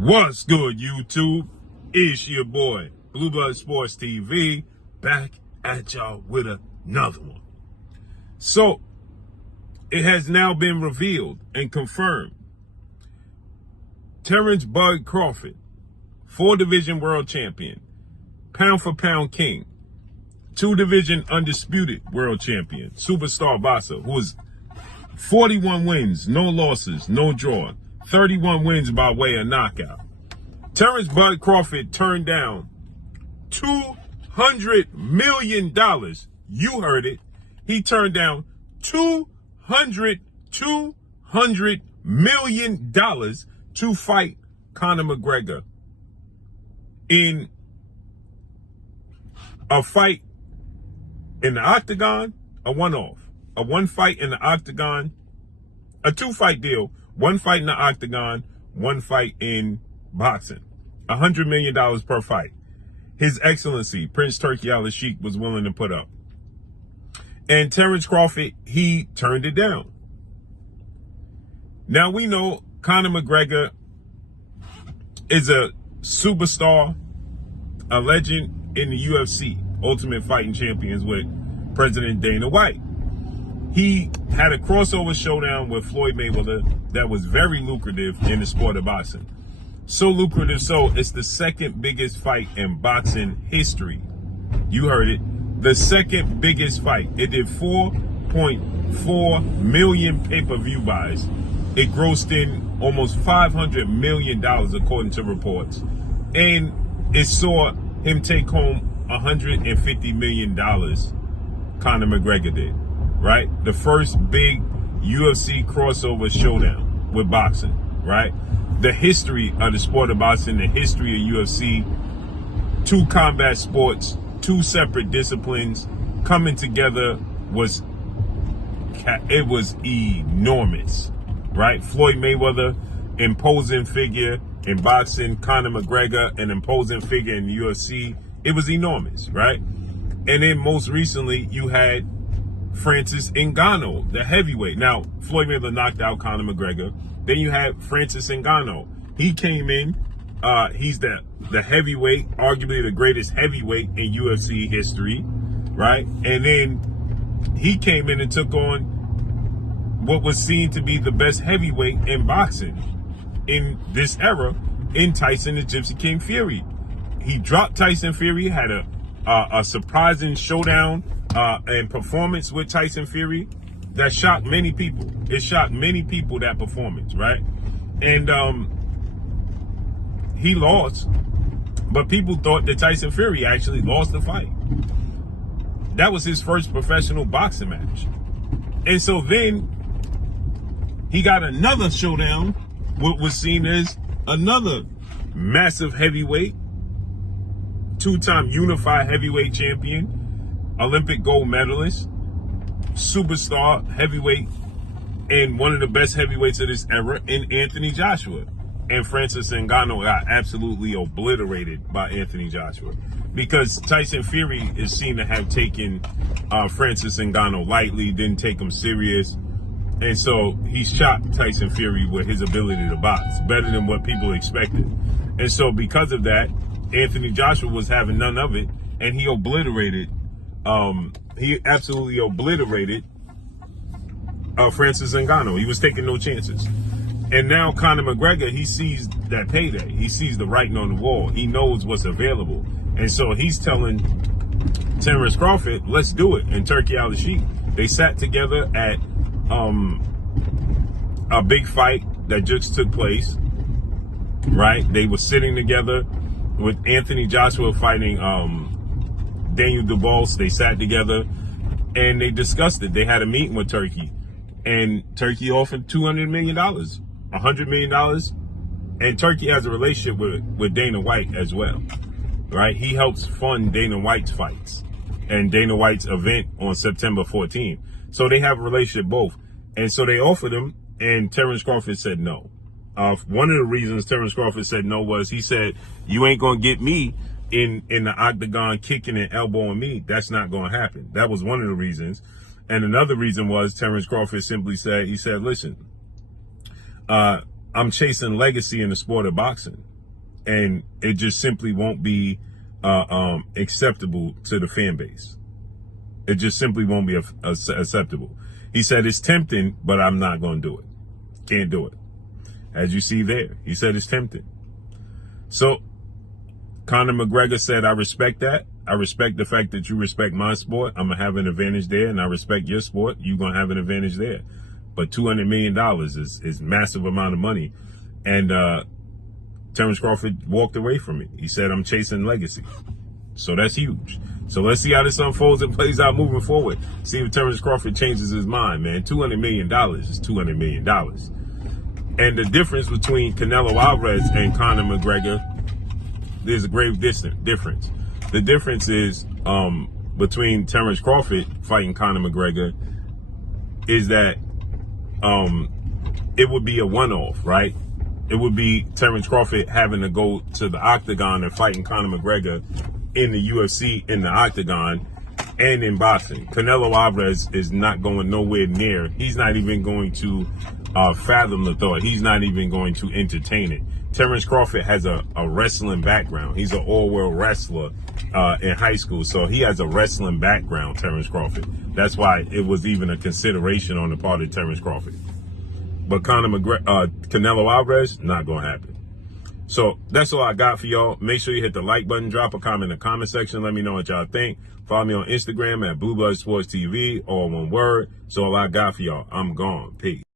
What's good, YouTube? It's your boy, Blue Blood Sports TV, back at y'all with another one. So, it has now been revealed and confirmed. Terence Bud Crawford, 4-division world champion, pound-for-pound king, 2-division undisputed world champion, superstar boxer, who is 41 wins, no losses, no draw, 31 wins by way of knockout. Terence Bud Crawford turned down $200 million. You heard it. He turned down $200 million to fight Conor Mcgregor in a fight in the octagon, a one-off, a one fight in the octagon, a 2-fight deal, 1 fight in the octagon, 1 fight in boxing. $100 million per fight. His Excellency, Prince Turki Al-Sheikh, was willing to put up. And Terence Crawford, he turned it down. Now we know Conor McGregor is a superstar, a legend in the UFC, Ultimate Fighting Champions, with President Dana White. He had a crossover showdown with Floyd Mayweather that was very lucrative in the sport of boxing. So lucrative, so it's the second biggest fight in boxing history. You heard it. The second biggest fight. It did 4.4 million pay-per-view buys. It grossed in almost $500 million according to reports. And it saw him take home $150 million, Conor McGregor did. Right? The first big UFC crossover showdown with boxing, right? The history of the sport of boxing, the history of UFC, 2 combat sports, 2 separate disciplines coming together was enormous, right? Floyd Mayweather, imposing figure in boxing, Conor McGregor, an imposing figure in the UFC. It was enormous, right? And then most recently, you had Francis Ngannou, the heavyweight. Now, Floyd Mayweather knocked out Conor McGregor. Then you had Francis Ngannou. He came in. He's the heavyweight, arguably the greatest heavyweight in UFC history, right? And then he came in and took on what was seen to be the best heavyweight in boxing in this era, in Tyson the Gypsy King Fury. He dropped Tyson Fury, had a surprising showdown and performance with Tyson Fury that shocked many people. It shocked many people, that performance, right? And he lost, but people thought that Tyson Fury actually lost the fight. That was his first professional boxing match. And so then he got another showdown, what was seen as another massive heavyweight, 2-time unified heavyweight champion, Olympic gold medalist, superstar heavyweight, and one of the best heavyweights of this era in Anthony Joshua. And Francis Ngannou got absolutely obliterated by Anthony Joshua, because Tyson Fury is seen to have taken Francis Ngannou lightly, didn't take him serious. And so he shocked Tyson Fury with his ability to box, better than what people expected. And so because of that, Anthony Joshua was having none of it, and he absolutely obliterated Francis Ngannou. He was taking no chances. And now Conor McGregor, he sees that payday. He sees the writing on the wall. He knows what's available. And so he's telling Terence Crawford, let's do it. And Turki Al-Sheikh, they sat together at a big fight that just took place, right? They were sitting together with Anthony Joshua fighting Daniel Dubois. They sat together and they discussed it. They had a meeting with Turki, and Turki offered $200 million, $100 million. And Turki has a relationship with Dana White as well, right? He helps fund Dana White's fights and Dana White's event on September 14th. So they have a relationship both. And so they offered him, and Terence Crawford said no. One of the reasons Terence Crawford said no was, he said, you ain't going to get me in the octagon kicking and elbowing me. That's not going to happen. That was one of the reasons. And another reason was Terence Crawford simply said, he said, listen, I'm chasing legacy in the sport of boxing. and it just simply won't be acceptable to the fan base. It just simply won't be acceptable. He said it's tempting, but I'm not going to do it. Can't do it. As you see there, he said it's tempting. So Conor McGregor said, I respect that. I respect the fact that you respect my sport. I'm going to have an advantage there, and I respect your sport. You're going to have an advantage there. But $200 million is massive amount of money. And Terence Crawford walked away from it. He said, I'm chasing legacy. So that's huge. So let's see how this unfolds and plays out moving forward. See if Terence Crawford changes his mind, man. $200 million is $200 million. And the difference between Canelo Alvarez and Conor McGregor, there's a grave difference. The difference is between Terence Crawford fighting Conor McGregor is that it would be a one-off, right? It would be Terence Crawford having to go to the octagon and fighting Conor McGregor in the UFC, in the octagon, and in boxing. Canelo Alvarez is not going nowhere near. He's not even going to fathom the thought. He's not even going to entertain it. Terence Crawford has a wrestling background. He's an all-world wrestler in high school, so he has a wrestling background, Terence Crawford. That's why it was even a consideration on the part of Terence Crawford. But Canelo Alvarez, not going to happen. So that's all I got for y'all. Make sure you hit the like button, drop a comment in the comment section. Let me know what y'all think. Follow me on Instagram at Blue Blood Sports TV, all one word. So all I got for y'all. I'm gone. Peace.